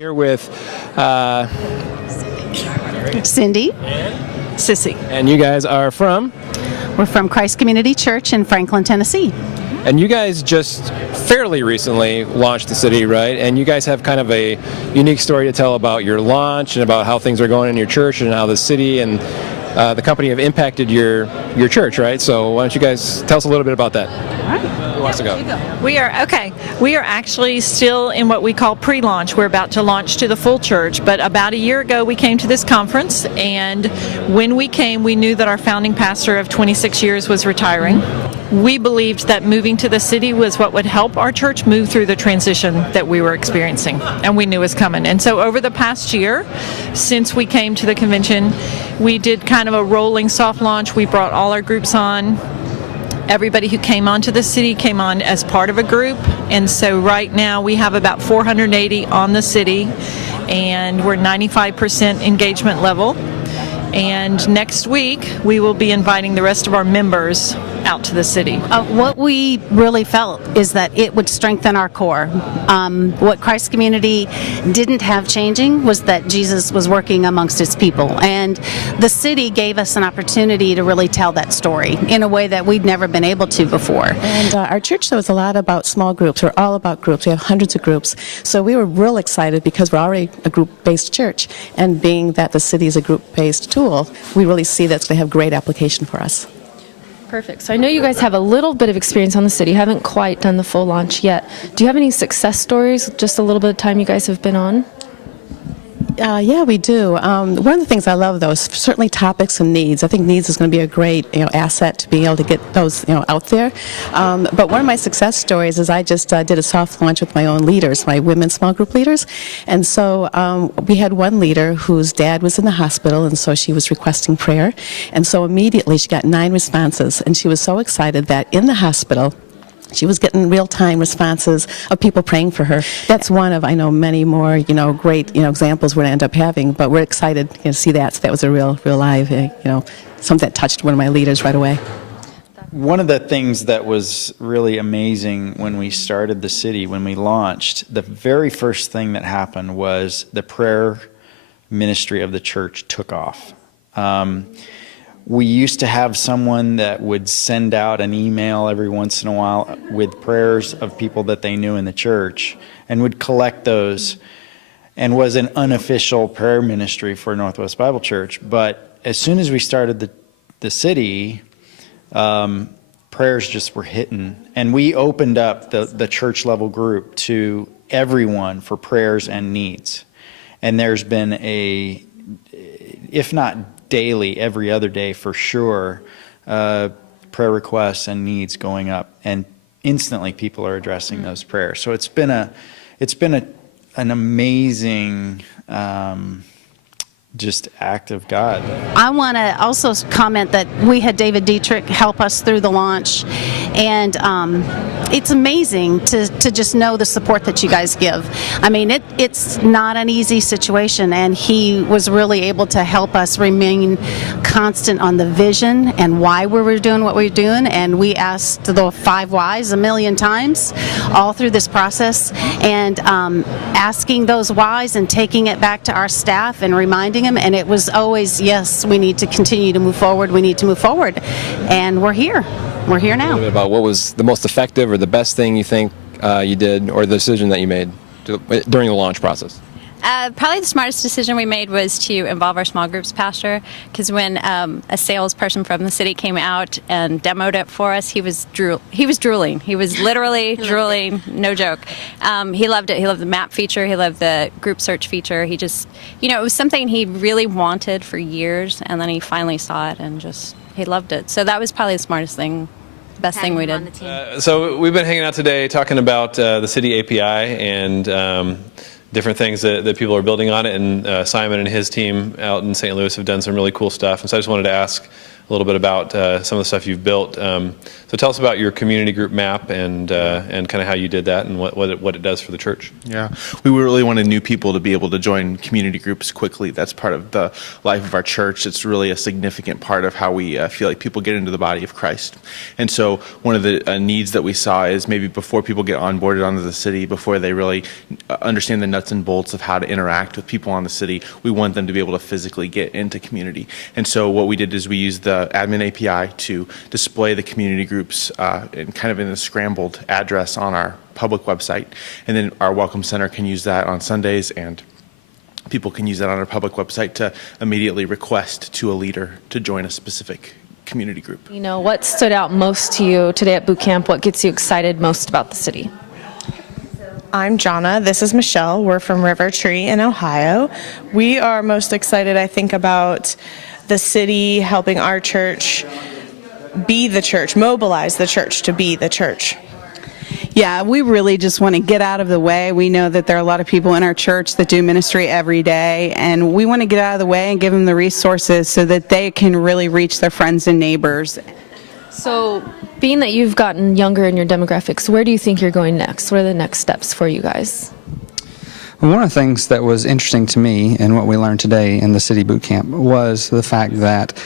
Here with Cindy. Sissy. and you guys are from, We're from Christ Community Church in Franklin, Tennessee. and you guys just fairly recently launched the city, right? And you guys have kind of a unique story to tell about your launch and about how things are going in your church and how the city and the company have impacted your church, right? So why don't you guys tell us a little bit about that? All right. Who wants to go? We are actually still in what we call pre-launch. We're about to launch to the full church, but about a year ago we came to this conference, and when we came, we knew that our founding pastor of 26 years was retiring. We believed that moving to the city was what would help our church move through the transition that we were experiencing, and we knew was coming. And so over the past year, since we came to the convention, we did kind of a rolling soft launch. We brought all our groups on. Everybody who came onto the city came on as part of a group, and so right now we have about 480 on the city, and we're 95% engagement level. And next week we will be inviting the rest of our members out to the city. What we really felt is that it would strengthen our core. What Christ Community didn't have changing was that Jesus was working amongst its people. And the city gave us an opportunity to really tell that story in a way that we'd never been able to before. And our church, though, is a lot about small groups. We're all about groups. We have hundreds of groups. So we were real excited because we're already a group-based church. And being that the city is a group-based tool, we really see that's going to have great application for us. Perfect. So I know you guys have a little bit of experience on the city. You haven't quite done the full launch yet. Do you have any success stories, just a little bit of time you guys have been on? Yeah, we do. One of the things I love, though, is certainly topics and needs. I think needs is going to be a great, asset to being able to get those, out there. But one of my success stories is I just did a soft launch with my own leaders, my women's small group leaders. And so we had one leader whose dad was in the hospital, and so she was requesting prayer. And so immediately she got 9 responses, and she was so excited that in the hospital, she was getting real-time responses of people praying for her. That's one of, I know, many more, great, examples we're going to end up having. But we're excited to see that. So that was a real live, something that touched one of my leaders right away. One of the things that was really amazing when we started the city, when we launched, the very first thing that happened was the prayer ministry of the church took off. We used to have someone that would send out an email every once in a while with prayers of people that they knew in the church and would collect those, and was an unofficial prayer ministry for Northwest Bible Church. But as soon as we started the city, prayers just were hitting. And we opened up the church level group to everyone for prayers and needs. And there's been if not daily, every other day for sure, prayer requests and needs going up, and instantly people are addressing those prayers. So it's been an amazing just act of God. I want to also comment that we had David Dietrich help us through the launch, and it's amazing to just know the support that you guys give. I mean, it's not an easy situation, and he was really able to help us remain constant on the vision and why we were doing what we were doing. And we asked the 5 whys a million times all through this process, and asking those whys and taking it back to our staff and reminding them, and it was always, yes, we need to continue to move forward, and we're here now. A little bit about what was the most effective or the best thing you think you did, or the decision that you made during the launch process? Probably the smartest decision we made was to involve our small groups pastor, because when a salesperson from the city came out and demoed it for us, he was drooling. He was literally drooling, no joke. He loved it. He loved the map feature. He loved the group search feature. He just, it was something he really wanted for years, and then he finally saw it and he loved it. So that was probably the smartest thing. Best thing we did. So we've been hanging out today talking about the city API and different things that people are building on it, and Simon and his team out in St. Louis have done some really cool stuff. And so I just wanted to ask little bit about some of the stuff you've built. So tell us about your community group map and kind of how you did that and what it does for the church. Yeah, we really wanted new people to be able to join community groups quickly. That's part of the life of our church. It's really a significant part of how we feel like people get into the body of Christ. And so one of the needs that we saw is maybe before people get onboarded onto the city, before they really understand the nuts and bolts of how to interact with people on the city, we want them to be able to physically get into community. And so what we did is we used the admin API to display the community groups in kind of in a scrambled address on our public website. And then our Welcome Center can use that on Sundays, and people can use that on our public website to immediately request to a leader to join a specific community group. You know, what stood out most to you today at boot camp? What gets you excited most about the city? I'm Jonna. This is Michelle. We're from River Tree in Ohio. We are most excited, I think, about the city helping our church be the church, mobilize the church to be the church. Yeah, we really just want to get out of the way. We know that there are a lot of people in our church that do ministry every day, and we want to get out of the way and give them the resources so that they can really reach their friends and neighbors. So, being that you've gotten younger in your demographics, where do you think you're going next? What are the next steps for you guys? Well, one of the things that was interesting to me and what we learned today in the city boot camp was the fact that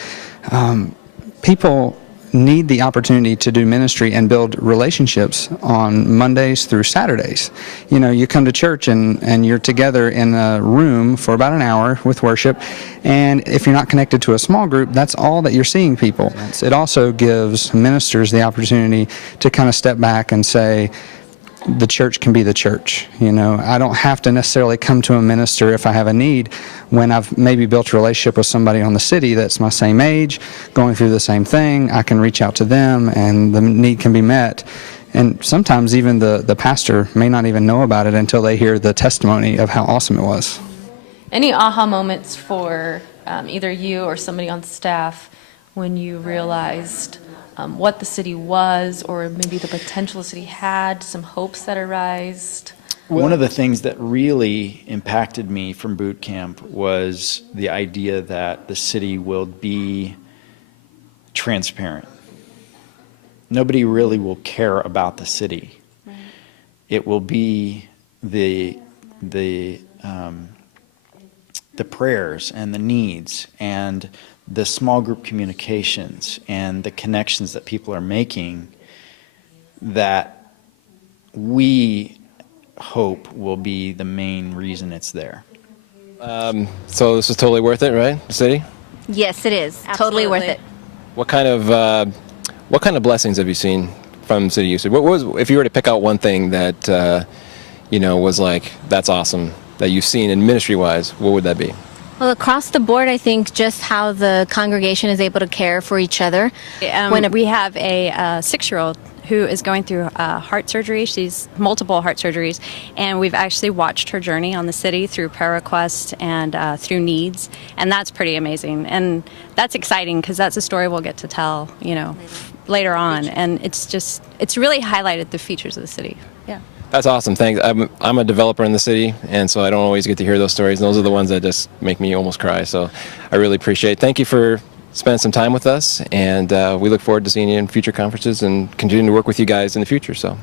people need the opportunity to do ministry and build relationships on Mondays through Saturdays. You know, you come to church and you're together in a room for about an hour with worship, and if you're not connected to a small group, that's all that you're seeing people. It also gives ministers the opportunity to kind of step back and say, the church can be the church. You know, I don't have to necessarily come to a minister if I have a need when I've maybe built a relationship with somebody on the city that's my same age, going through the same thing. I can reach out to them and the need can be met. And sometimes even the pastor may not even know about it until they hear the testimony of how awesome it was. Any aha moments for either you or somebody on staff when you realized what the city was, or maybe the potential the city had, some hopes that arised? One of the things that really impacted me from boot camp was the idea that the city will be transparent. Nobody really will care about the city. Right. It will be the prayers and the needs and the small group communications and the connections that people are making that we hope will be the main reason it's there. So this is totally worth it, right, the city? Yes, it is. Absolutely. Totally worth it. What kind of blessings have you seen from city usage? What was, if you were to pick out one thing that was like, that's awesome, that you've seen in ministry-wise, what would that be? Well, across the board, I think just how the congregation is able to care for each other. When we have a 6-year-old who is going through heart surgery. She's multiple heart surgeries, and we've actually watched her journey on the city through prayer requests and through needs, and that's pretty amazing. And that's exciting because that's a story we'll get to tell, later on. And it's really highlighted the features of the city. Yeah. That's awesome. Thanks. I'm a developer in the city, and so I don't always get to hear those stories. And those are the ones that just make me almost cry. So I really appreciate it. Thank you for spending some time with us, and we look forward to seeing you in future conferences and continuing to work with you guys in the future. So